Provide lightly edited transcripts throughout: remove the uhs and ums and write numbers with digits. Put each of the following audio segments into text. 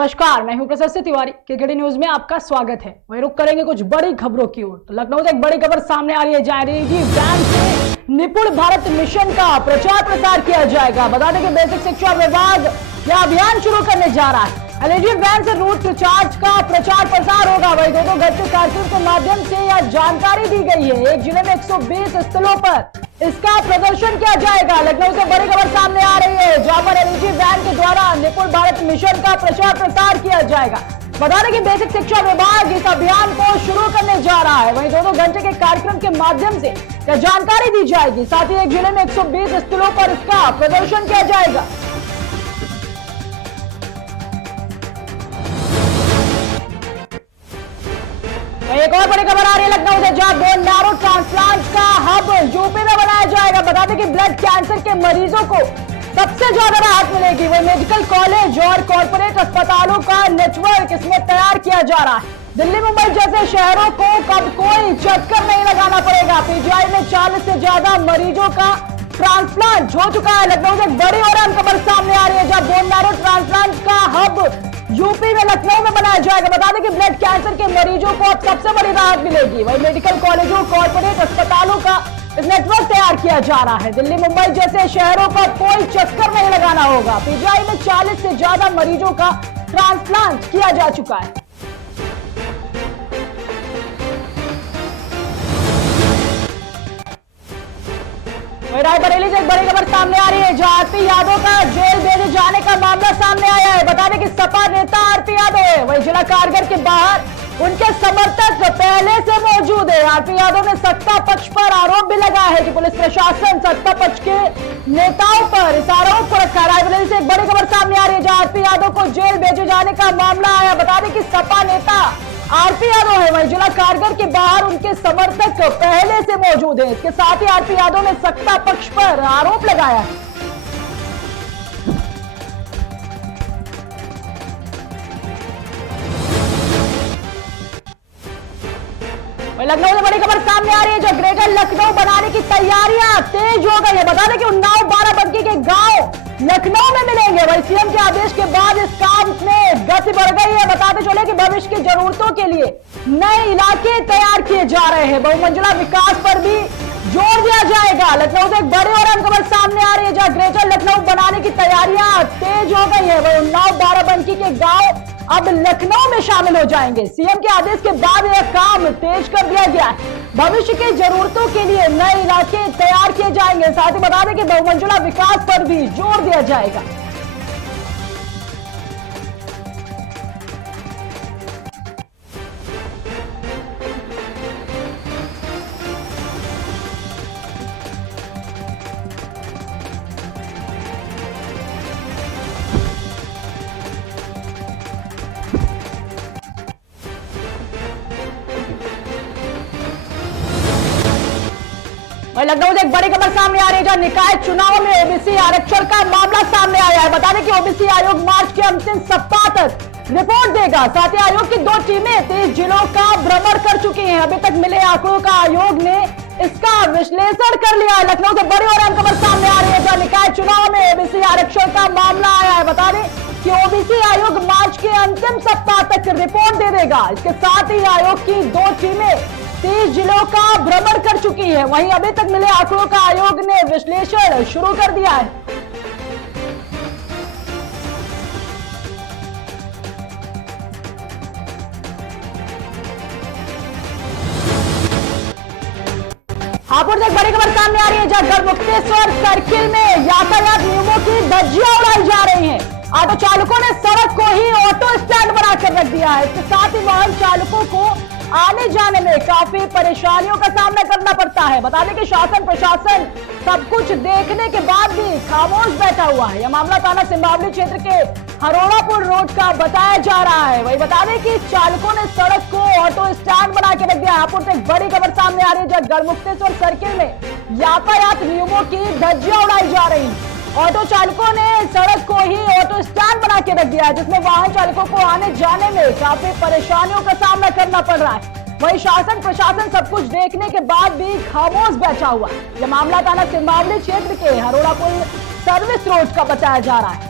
नमस्कार, मैं हूं प्रशस्ति तिवारी। केकेडी न्यूज में आपका स्वागत है। वही रुक करेंगे कुछ बड़ी खबरों की ओर। तो लखनऊ से एक बड़ी खबर सामने आ रही है। जाएगी वैन से निपुण भारत मिशन का प्रचार प्रसार किया जाएगा। बता दें कि बेसिक शिक्षा विभाग यह अभियान शुरू करने जा रहा है। एलईडी वैन से रूट चार्ज का प्रचार प्रसार होगा। वही दो घंटे कार्यक्रम के माध्यम से यह जानकारी दी गई है। एक जिले में 120 स्थलों पर इसका प्रदर्शन किया जाएगा। लखनऊ से बड़ी खबर सामने आ रही है, जहां पर एलईडी वैन के द्वारा निपुण भारत मिशन का प्रचार प्रसार किया जाएगा। बता दें कि बेसिक शिक्षा विभाग इस अभियान को शुरू करने जा रहा है। वहीं 2 घंटे के कार्यक्रम के माध्यम से यह जानकारी दी जाएगी। साथ ही एक जिले में 120 स्थलों पर इसका प्रदर्शन किया जाएगा। एक और बड़ी खबर आ रही है लखनऊ से, जहां बोन मैरो ट्रांसप्लांट का हब यूपी में बनाया जाएगा। बता दें कि ब्लड कैंसर के मरीजों को सबसे ज्यादा राहत मिलेगी। वही मेडिकल कॉलेज और कॉर्पोरेट अस्पतालों का नेटवर्क इसमें तैयार किया जा रहा है। दिल्ली मुंबई जैसे शहरों को कब कोई चक्कर नहीं लगाना पड़ेगा। पीजीआई में 40 से ज्यादा मरीजों का ट्रांसप्लांट हो चुका है। लखनऊ से एक बड़ी और अहम खबर सामने आ रही है, जहां बोन मैरो ट्रांसप्लांट का हब यूपी में लखनऊ में बनाया जाएगा। बता दें कि ब्लड कैंसर के मरीजों को अब सबसे बड़ी राहत मिलेगी। वही मेडिकल कॉलेजों कॉर्पोरेट अस्पतालों का इस नेटवर्क तैयार किया जा रहा है। दिल्ली मुंबई जैसे शहरों का कोई चक्कर नहीं लगाना होगा। पीजीआई में 40 से ज्यादा मरीजों का ट्रांसप्लांट किया जा चुका है। रायबरेली से एक बड़ी खबर सामने आ रही है, जहां आरपी यादव का जेल भेजे जाने का मामला सामने आया है। बता दें कि सपा नेता आरपी यादव है, वही जिला कारागार के बाहर उनके समर्थक पहले से मौजूद है। आरपी यादव ने सत्ता पक्ष पर आरोप भी लगाया है कि पुलिस प्रशासन सत्ता पक्ष के नेताओं पर इस आरोप को रखा है। रायबरेली से एक बड़ी खबर सामने आ रही है, जहां आरपी यादव को जेल भेजे जाने का मामला आया। बता दें कि सपा नेता आरपी यादव है, वही जिला कारागार के बाहर उनके समर्थक पहले से मौजूद है। इसके साथ ही आरपी यादव ने सत्ता पक्ष पर आरोप लगाया है। लखनऊ से बड़ी खबर सामने आ रही है, जो ग्रेटर लखनऊ बनाने की तैयारियां तेज हो गई है। बता दें कि उन्नाव बाराबंकी के गांव लखनऊ में मिलेंगे। वही सीएम के आदेश के बाद इस काम में गति बढ़ गई है। बताते चले कि भविष्य की जरूरतों के लिए नए इलाके तैयार किए जा रहे हैं। बहुमंजिला विकास पर भी जोर दिया जाएगा। लखनऊ से एक बड़ी और अहम खबर सामने आ रही है, जहां ग्रेटर लखनऊ बनाने की तैयारियां तेज हो गई है। वही उन्नाव बाराबंकी के गांव अब लखनऊ में शामिल हो जाएंगे। सीएम के आदेश के बाद यह काम तेज कर दिया गया है। भविष्य की जरूरतों के लिए नए इलाके तैयार किए जाएंगे। साथ ही बता दें कि बहुमंजिला विकास पर भी जोर दिया जाएगा। लखनऊ से एक बड़ी खबर सामने आ रही है, जहां निकाय चुनाव में ओबीसी आरक्षण का मामला सामने आया है। बता दें कि ओबीसी आयोग मार्च के अंतिम सप्ताह तक रिपोर्ट देगा। साथ ही आयोग की 2 टीमें 23 जिलों का भ्रमण कर चुकी हैं। अभी तक मिले आंकड़ों का आयोग ने इसका विश्लेषण कर लिया है। लखनऊ से बड़ी और अहम खबर सामने आ रही है, जहां निकाय चुनाव में ओबीसी आरक्षण का मामला आया है। बता दें कि ओबीसी आयोग मार्च के अंतिम सप्ताह तक रिपोर्ट दे देगा। इसके साथ ही आयोग की 2 टीमें 30 जिलों का भ्रमण कर चुकी है। वहीं अभी तक मिले आंकड़ों का आयोग ने विश्लेषण शुरू कर दिया है। हापुड़ से एक बड़ी खबर सामने आ रही है, जहां गढ़मुक्तेश्वर सर्किल में यातायात नियमों की धज्जियां उड़ाई जा रही हैं। ऑटो चालकों ने सड़क को ही ऑटो स्टैंड बनाकर रख दिया है। इसके साथ ही वाहन चालकों को आने जाने में काफी परेशानियों का सामना करना पड़ता है। बता दें कि शासन प्रशासन सब कुछ देखने के बाद भी खामोश बैठा हुआ है। यह मामला थाना सिंबावली क्षेत्र के हरोड़ापुर रोड का बताया जा रहा है। वही बता दें कि चालकों ने सड़क को ऑटो स्टैंड बना के रख दिया। हापुड़ से एक बड़ी खबर सामने आ रही है, जहां गढ़मुक्तेश्वर सर्किल में यातायात नियमों की धज्जियां उड़ाई जा रही है। ऑटो चालकों ने सड़क को ही ऑटो स्टैंड बना के रख दिया है, जिसमें वाहन चालकों को आने जाने में काफी परेशानियों का सामना करना पड़ रहा है। वही शासन प्रशासन सब कुछ देखने के बाद भी खामोश बैठा हुआ। यह मामला थाना सिंबावली क्षेत्र के हरोड़ापुर सर्विस रोड का बताया जा रहा है।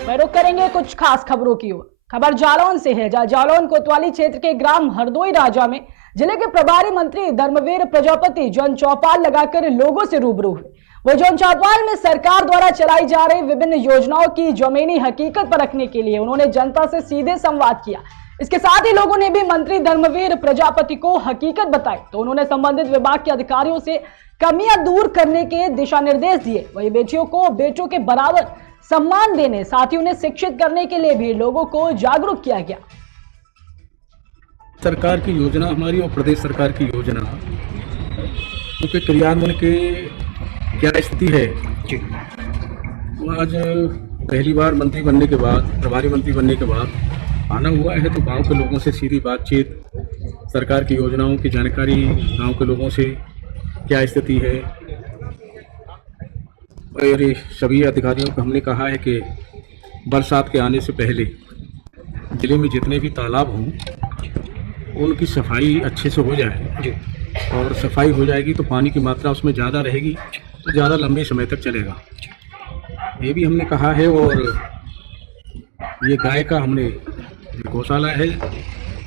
वह रुख करेंगे कुछ खास खबरों की ओर। खबर जालौन से है, जहां जालौन कोतवाली क्षेत्र के ग्राम हरदोई राजा में जिले के प्रभारी मंत्री धर्मवीर प्रजापति जन चौपाल लगाकर लोगों से रूबरू हुए। वो जन चौपाल में सरकार द्वारा चलाई जा रही विभिन्न योजनाओं की जमीनी हकीकत पर रखने के लिए उन्होंने जनता से सीधे संवाद किया। इसके साथ ही लोगों ने भी मंत्री धर्मवीर प्रजापति को हकीकत बताई तो उन्होंने संबंधित विभाग के अधिकारियों से कमियां दूर करने के दिशा निर्देश दिए। वही बेटियों को बेटों के बराबर सम्मान देने, साथ ही उन्हें शिक्षित करने के लिए भी लोगों को जागरूक किया गया। सरकार की योजना हमारी और प्रदेश सरकार की योजना उनके क्रियान्वयन के क्या स्थिति है जी। आज पहली बार मंत्री बनने के बाद, प्रभारी मंत्री बनने के बाद आना हुआ है तो गांव के लोगों से सीधी बातचीत, सरकार की योजनाओं की जानकारी, गांव के लोगों से क्या स्थिति है। और सभी अधिकारियों को हमने कहा है कि बरसात के आने से पहले जिले में जितने भी तालाब हों उनकी सफाई अच्छे से हो जाए जी। और सफाई हो जाएगी तो पानी की मात्रा उसमें ज़्यादा रहेगी तो ज़्यादा लंबे समय तक चलेगा, ये भी हमने कहा है। और ये गाय का हमने गौशाला है,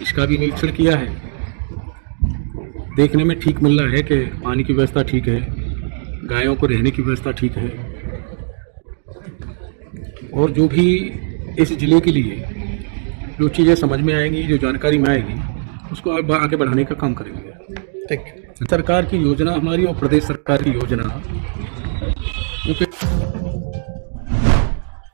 इसका भी निरीक्षण किया है। देखने में ठीक मिल रहा है कि पानी की व्यवस्था ठीक है, गायों को रहने की व्यवस्था ठीक है। और जो भी इस जिले के लिए जो चीज़ें समझ में आएंगी, जो जानकारी में आएगी, उसको आगे बढ़ाने का काम करेंगे। सरकार की योजना हमारी और प्रदेश सरकार की योजना।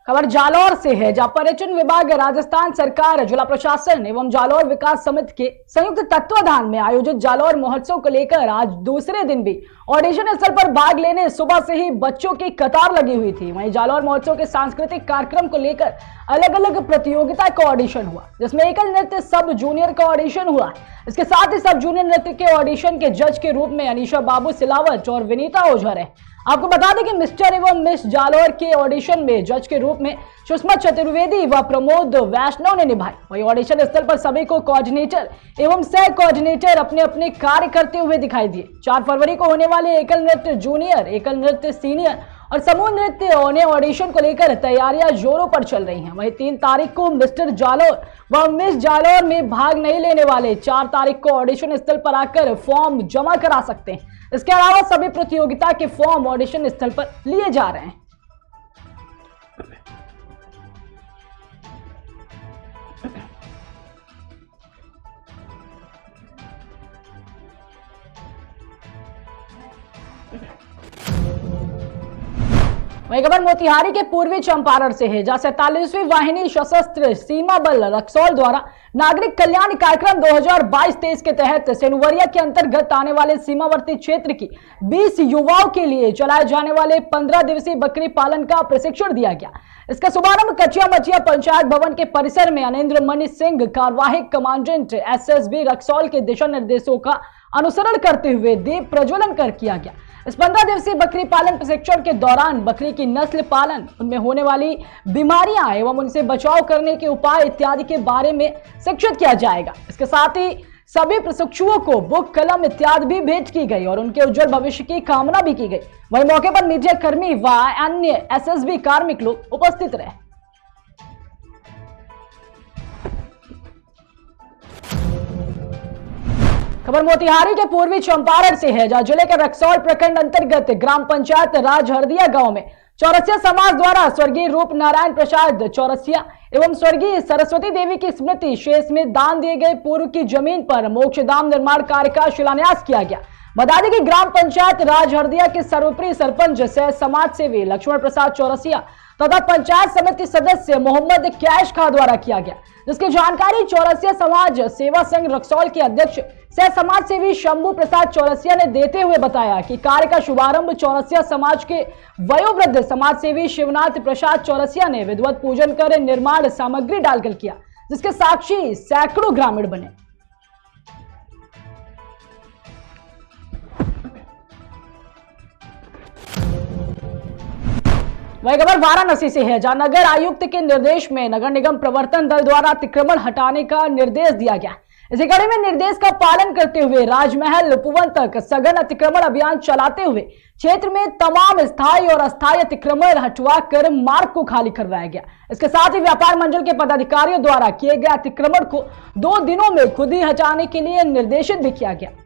खबर जालौर से है, जहां पर्यटन विभाग, राजस्थान सरकार, जिला प्रशासन एवं जालौर विकास समिति के संयुक्त तत्वाधान में आयोजित जालौर महोत्सव को लेकर आज दूसरे दिन भी ऑडिशन स्थल पर भाग लेने सुबह से ही बच्चों की कतार लगी हुई थी। वहीं जालौर महोत्सव के सांस्कृतिक कार्यक्रम को लेकर अलग अलग प्रतियोगिता का ऑडिशन हुआ, जिसमें एकल नृत्य सब जूनियर का ऑडिशन हुआ। इसके साथ ही सब जूनियर नृत्य के ऑडिशन के जज के रूप में अनीशा बाबू सिलावट और विनीता ओझर है। आपको बता दें कि मिस्टर एवं मिस जालौर के ऑडिशन में जज के रूप में सुषमा चतुर्वेदी व प्रमोद वैष्णव ने निभाई। वही ऑडिशन स्थल पर सभी को कोऑर्डिनेटर एवं सह कोऑर्डिनेटर अपने अपने कार्य करते हुए दिखाई दिए। 4 फरवरी को होने वाले एकल नृत्य जूनियर, एकल नृत्य सीनियर और समूह नृत्य ऑडिशन को लेकर तैयारियां जोरों पर चल रही हैं। वहीं 3 तारीख को मिस्टर जालौर व मिस जालौर में भाग नहीं लेने वाले 4 तारीख को ऑडिशन स्थल पर आकर फॉर्म जमा करा सकते हैं। इसके अलावा सभी प्रतियोगिता के फॉर्म ऑडिशन स्थल पर लिए जा रहे हैं। वही खबर मोतिहारी के पूर्वी चंपारण से है, जहां 47वीं वाहिनी सशस्त्र सीमा बल रक्सौल द्वारा नागरिक कल्याण कार्यक्रम 2022-23 के तहत सेनुवरिया के अंतर्गत आने वाले सीमावर्ती क्षेत्र की 20 युवाओं के लिए चलाए जाने वाले 15 दिवसीय बकरी पालन का प्रशिक्षण दिया गया। इसका शुभारंभ कचिया मचिया पंचायत भवन के परिसर में अनिंद्र मणि सिंह, कार्यवाहक कमांडेंट SSB रक्सौल के दिशा निर्देशों का अनुसरण करते हुए दीप प्रज्वलन कर किया गया। इस 15 दिवसीय बकरी पालन प्रशिक्षण के दौरान बकरी की नस्ल पालन, उनमें होने वाली बीमारियां एवं उनसे बचाव करने के उपाय इत्यादि के बारे में शिक्षित किया जाएगा। इसके साथ ही सभी प्रशिक्षुओं को बुक, कलम इत्यादि भी भेंट की गई और उनके उज्जवल भविष्य की कामना भी की गई। वहीं मौके पर मीडिया कर्मी व अन्य SSB कार्मिक लोग उपस्थित रहे। खबर मोतिहारी के पूर्वी चंपारण से है, जहां जिले के रक्सौल प्रखंड अंतर्गत ग्राम पंचायत राजहरदिया गांव में चौरसिया समाज द्वारा स्वर्गीय रूप नारायण प्रसाद चौरसिया एवं स्वर्गीय सरस्वती देवी की स्मृति शेष में दान दिए गए पूर्व की जमीन पर मोक्षधाम निर्माण कार्य का शिलान्यास किया गया। बता दें कि ग्राम पंचायत राजहरदिया के सर्वोपरि सरपंच सह समाज सेवी लक्ष्मण प्रसाद चौरसिया तथा पंचायत समिति सदस्य मोहम्मद कैश खां द्वारा किया गया, जिसकी जानकारी चौरसिया समाज सेवा संघ रक्सौल के अध्यक्ष सह समाज सेवी शंभू प्रसाद चौरसिया ने देते हुए बताया कि कार्य का शुभारंभ चौरसिया समाज के वयोवृद्ध समाज सेवी शिवनाथ प्रसाद चौरसिया ने विधिवत पूजन कर निर्माण सामग्री डालकर किया, जिसके साक्षी सैकड़ों ग्रामीण बने। वही खबर वाराणसी से है, जहां नगर आयुक्त के निर्देश में नगर निगम प्रवर्तन दल द्वारा अतिक्रमण हटाने का निर्देश दिया गया। इसी कड़ी में निर्देश का पालन करते हुए राजमहल उपवन तक सघन अतिक्रमण अभियान चलाते हुए क्षेत्र में तमाम स्थायी और अस्थायी अतिक्रमण हटवा कर मार्ग को खाली करवाया गया। इसके साथ ही व्यापार मंडल के पदाधिकारियों द्वारा किए गए अतिक्रमण को 2 दिनों में खुद ही हटाने के लिए निर्देशित भी किया गया।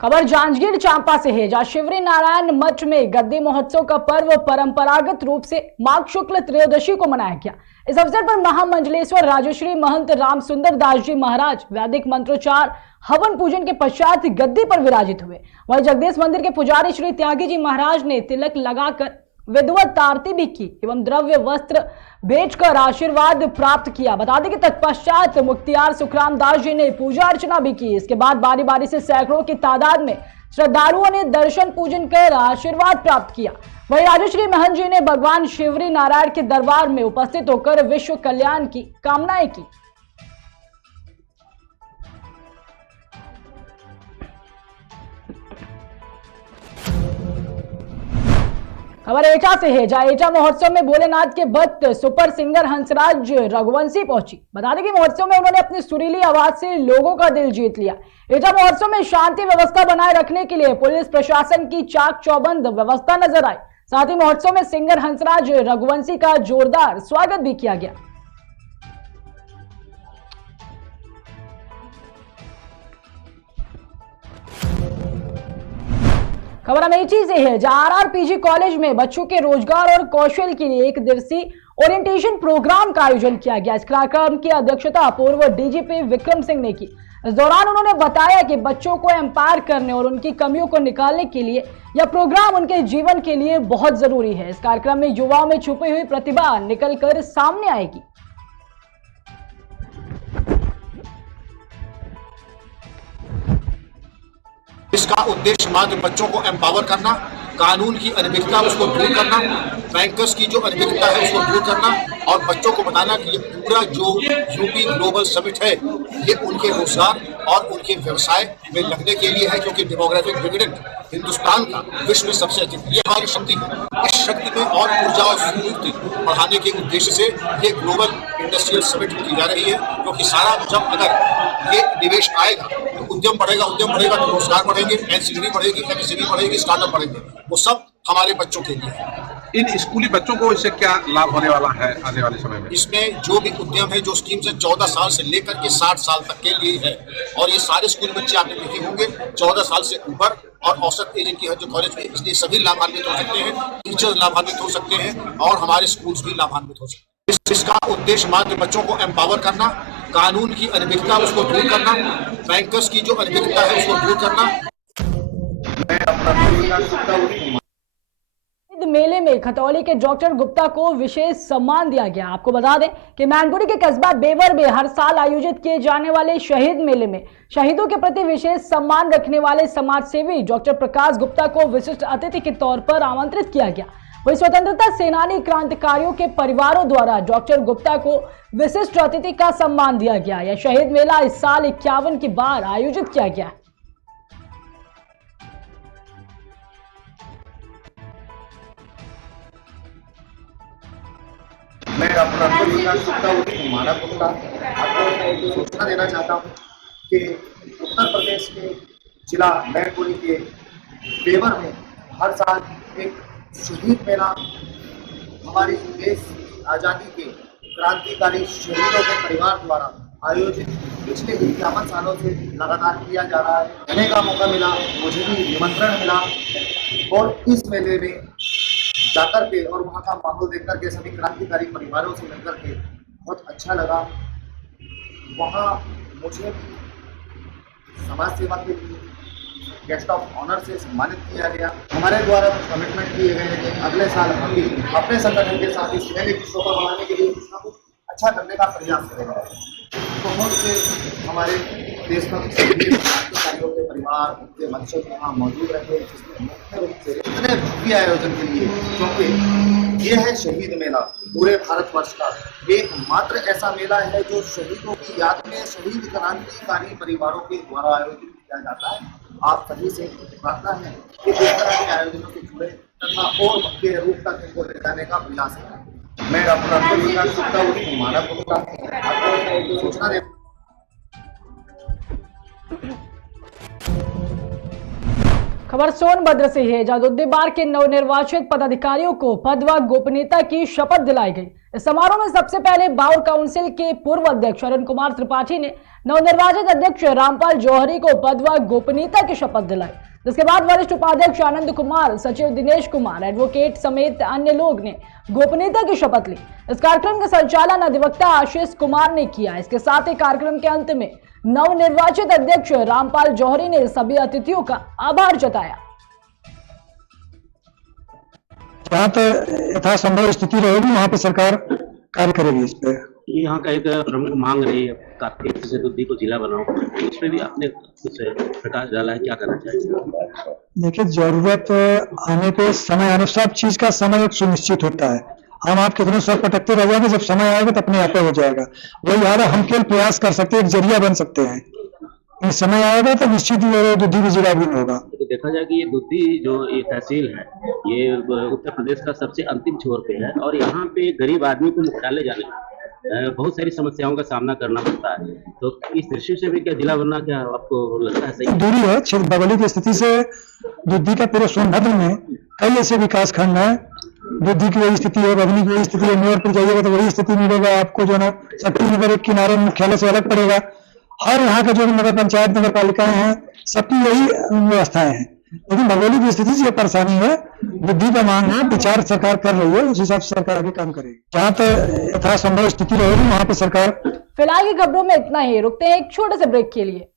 खबर जांजगीर चांपा से है, जहां शिवरी नारायण मठ में गद्दी महोत्सव का पर्व परंपरागत रूप से माघ शुक्ल त्रयोदशी को मनाया गया। इस अवसर पर महामंडलेश्वर राजश्री महंत राम सुंदर दास जी महाराज वैदिक मंत्रोच्चार हवन पूजन के पश्चात गद्दी पर विराजित हुए। वहीं जगदीश मंदिर के पुजारी श्री त्यागी जी महाराज ने तिलक लगाकर विधिवत आरती भी की एवं द्रव्य वस्त्र बेचकर आशीर्वाद प्राप्त किया। बता दें कि तत्पश्चात मुख्तियार सुखराम दास जी ने पूजा अर्चना भी की। इसके बाद बारी बारी से सैकड़ों की तादाद में श्रद्धालुओं ने दर्शन पूजन कर आशीर्वाद प्राप्त किया। वहीं राजश्री महंत जी ने भगवान शिवरी नारायण के दरबार में उपस्थित होकर विश्व कल्याण की कामनाएं की। खबर एटा से है, जहां एटा महोत्सव में भोलेनाथ के भक्त सुपर सिंगर हंसराज रघुवंशी पहुंची। बता दें कि महोत्सव में उन्होंने अपनी सुरीली आवाज से लोगों का दिल जीत लिया। एटा महोत्सव में शांति व्यवस्था बनाए रखने के लिए पुलिस प्रशासन की चाक चौबंद व्यवस्था नजर आई। साथ ही महोत्सव में सिंगर हंसराज रघुवंशी का जोरदार स्वागत भी किया गया। खबर अमेठी से है, जहां आरआरपीजी कॉलेज में बच्चों के रोजगार और कौशल के लिए 1 दिवसीय ओरिएंटेशन प्रोग्राम का आयोजन किया गया। इस कार्यक्रम की अध्यक्षता पूर्व डीजीपी विक्रम सिंह ने की। इस दौरान उन्होंने बताया कि बच्चों को एम्पायर करने और उनकी कमियों को निकालने के लिए यह प्रोग्राम उनके जीवन के लिए बहुत जरूरी है। इस कार्यक्रम में युवाओं में छुपी हुई प्रतिभा निकलकर सामने आएगी। इसका उद्देश्य मात्र बच्चों को एम्पावर करना, कानून की अनभिज्ञता उसको दूर करना, बैंकर्स की जो अनभिज्ञता है उसको दूर करना और बच्चों को बताना कि ये पूरा जो यूपी ग्लोबल समिट है ये उनके रोजगार और उनके व्यवसाय में लगने के लिए है, क्योंकि डेमोग्राफिक डिविडेंड हिंदुस्तान का विश्व में सबसे अधिक, ये हमारी शक्ति है। इस शक्ति में और ऊर्जा और स्फूर्ति बढ़ाने के उद्देश्य से ये ग्लोबल इंडस्ट्रियल समिट की जा रही है, क्योंकि सारा जब अगर ये निवेश आएगा तो उद्यम बढ़ेगा तो रोजगार बढ़ेंगे, एनसीडी बढ़ेगी, एमएसएमई बढ़ेगी, स्टार्टअप बढ़ेंगे, वो सब हमारे बच्चों के लिए है। इन स्कूली बच्चों को इससे क्या लाभ होने वाला है आने वाले समय में? इसमें जो भी उद्यम है, जो स्कीम से 14 साल से लेकर के 60 साल तक के लिए है, और ये सारे स्कूल बच्चे आपने देखे होंगे 14 साल से ऊपर और औसत एज इनकी है जो कॉलेज में, इसलिए सभी लाभान्वित हो सकते हैं, टीचर्स लाभान्वित हो सकते हैं और हमारे स्कूल्स भी लाभान्वित हो सकते हैं। इसका उद्देश्य मात्र बच्चों को एम्पावर करना, कानून की अनभिज्ञता उसको दूर करना, बैंकर्स की जो अनभिज्ञता है उसको दूर करना। मेले में खतौली के डॉक्टर गुप्ता को विशेष सम्मान दिया गया। आपको बता दें कि मैनपुरी के कस्बा बेवर में हर साल आयोजित किए जाने वाले शहीद मेले में शहीदों के प्रति विशेष सम्मान रखने वाले समाज सेवी डॉक्टर प्रकाश गुप्ता को विशिष्ट अतिथि के तौर पर आमंत्रित किया गया। वही स्वतंत्रता सेनानी क्रांतिकारियों के परिवारों द्वारा डॉक्टर गुप्ता को विशिष्ट अतिथि का सम्मान दिया गया। यह शहीद मेला इस साल 51 की बार आयोजित किया गया है। मैं डॉक्टर अब्दुल विकास गुप्ता मानव गुप्ता आपको एक सूचना देना चाहता हूँ कि उत्तर प्रदेश के जिला मैनपुरी के बेवर में हर साल एक शहीद मेला हमारी देश की आज़ादी के क्रांतिकारी शहीदों के परिवार द्वारा आयोजित पिछले 51 सालों से लगातार किया जा रहा है। रहने का मौका मिला, मुझे भी निमंत्रण मिला और इस मेले में जाकर के और वहाँ का माहौल देख करके सभी क्रांतिकारी परिवारों से मिलकर के बहुत अच्छा लगा। वहाँ मुझे समाज सेवा के लिए गेस्ट ऑफ ऑनर से सम्मानित किया गया। हमारे द्वारा कुछ कमिटमेंट किए गए हैं कि अगले साल हम भी अपने संगठन के साथ इस मेले की शोभा बढ़ाने के लिए कुछ न कुछ अच्छा करने का प्रयास करेंगे। बहुत से हमारे देशभक्त क्रांतिकारियों के परिवार, उनके वंशज यहाँ मौजूद रहे, जिसमें मुख्य रूप से इतने भव्य आयोजन के लिए, क्योंकि ये है शहीद मेला पूरे भारतवर्ष का एकमात्र ऐसा मेला है जो शहीदों की याद में शहीद क्रांतिकारी परिवारों के द्वारा आयोजित किया जाता है। आप सभी से प्रार्थना है कि इस तरह के आयोजनों से जुड़े तथा और के रूप तक इनको ले जाने का प्रयास करें। मैं डॉक्टर अब्दुल विकास गुप्ता मानव गुप्ता आपको सूचना दे। खबर सोनभद्र से है, जहां दुद्दीबार के नवनिर्वाचित पदाधिकारियों को पद व गोपनीयता की शपथ दिलाई गई। इस समारोह में सबसे पहले बाउर काउंसिल के पूर्व अध्यक्ष अरुण कुमार त्रिपाठी ने नवनिर्वाचित अध्यक्ष रामपाल जौहरी को पद व गोपनीयता की शपथ दिलाई, जिसके बाद वरिष्ठ उपाध्यक्ष आनंद कुमार, सचिव दिनेश कुमार, एडवोकेट समेत अन्य लोग ने गोपनीयता की शपथ ली। इस कार्यक्रम का संचालन अधिवक्ता आशीष कुमार ने किया। इसके साथ ही कार्यक्रम के अंत में नवनिर्वाचित अध्यक्ष रामपाल जौहरी ने सभी अतिथियों का आभार जताया। जहाँ तक यथासंभव स्थिति रहेगी वहाँ पे सरकार कार्य करेगी। इस पे यहाँ का एक प्रमुख मांग रही है काफी से दुद्दी को जिला बनाओ, उस पर भी आपने कुछ प्रकाश डाला है, क्या करना चाहिए? देखिए, जरूरत आने पे समय आने, सब चीज का समय एक सुनिश्चित होता है। हम आप कितने सर पटकते रह जाएंगे, जब समय आएगा तो अपने आप हो जाएगा। वही यार हम केवल प्रयास कर सकते हैं, एक जरिया बन सकते हैं। ये समय आएगा तो निश्चित ही दुद्दी भी जिला भी होगा। तो देखा जाए कि ये दुद्दी जो ये तहसील है, ये उत्तर प्रदेश का सबसे अंतिम छोर पे है और यहाँ पे गरीब आदमी को मुख्यालय जाने में बहुत सारी समस्याओं का सामना करना पड़ता है। तो इस दृष्टि से भी क्या जिला बनना क्या आपको लगता है सही? दूरी है क्षेत्र भौगोलिक स्थिति से दुद्दी का पूरे सोनभद्र में कई ऐसे विकास खंड है। दुद्दी की वही स्थिति है, बगली की वही स्थिति है, मेरपुर जाइएगा तो वही स्थिति मिलेगा आपको, जो ना शक्ति नगर एक किनारे मुख्यालय से अलग पड़ेगा। हर यहाँ के जो नगर पंचायत नगर पालिकाएं हैं सबकी यही व्यवस्थाएं हैं, लेकिन भौगोलिक स्थिति से ये परेशानी है। बुद्धि का मांग है, विचार सरकार कर रही है, उस हिसाब से सरकार आगे काम करेगी। जहाँ तक यथासंभव स्थिति रहेगी वहाँ पे सरकार। फिलहाल की खबरों में इतना ही, रुकते हैं एक छोटे से ब्रेक के लिए।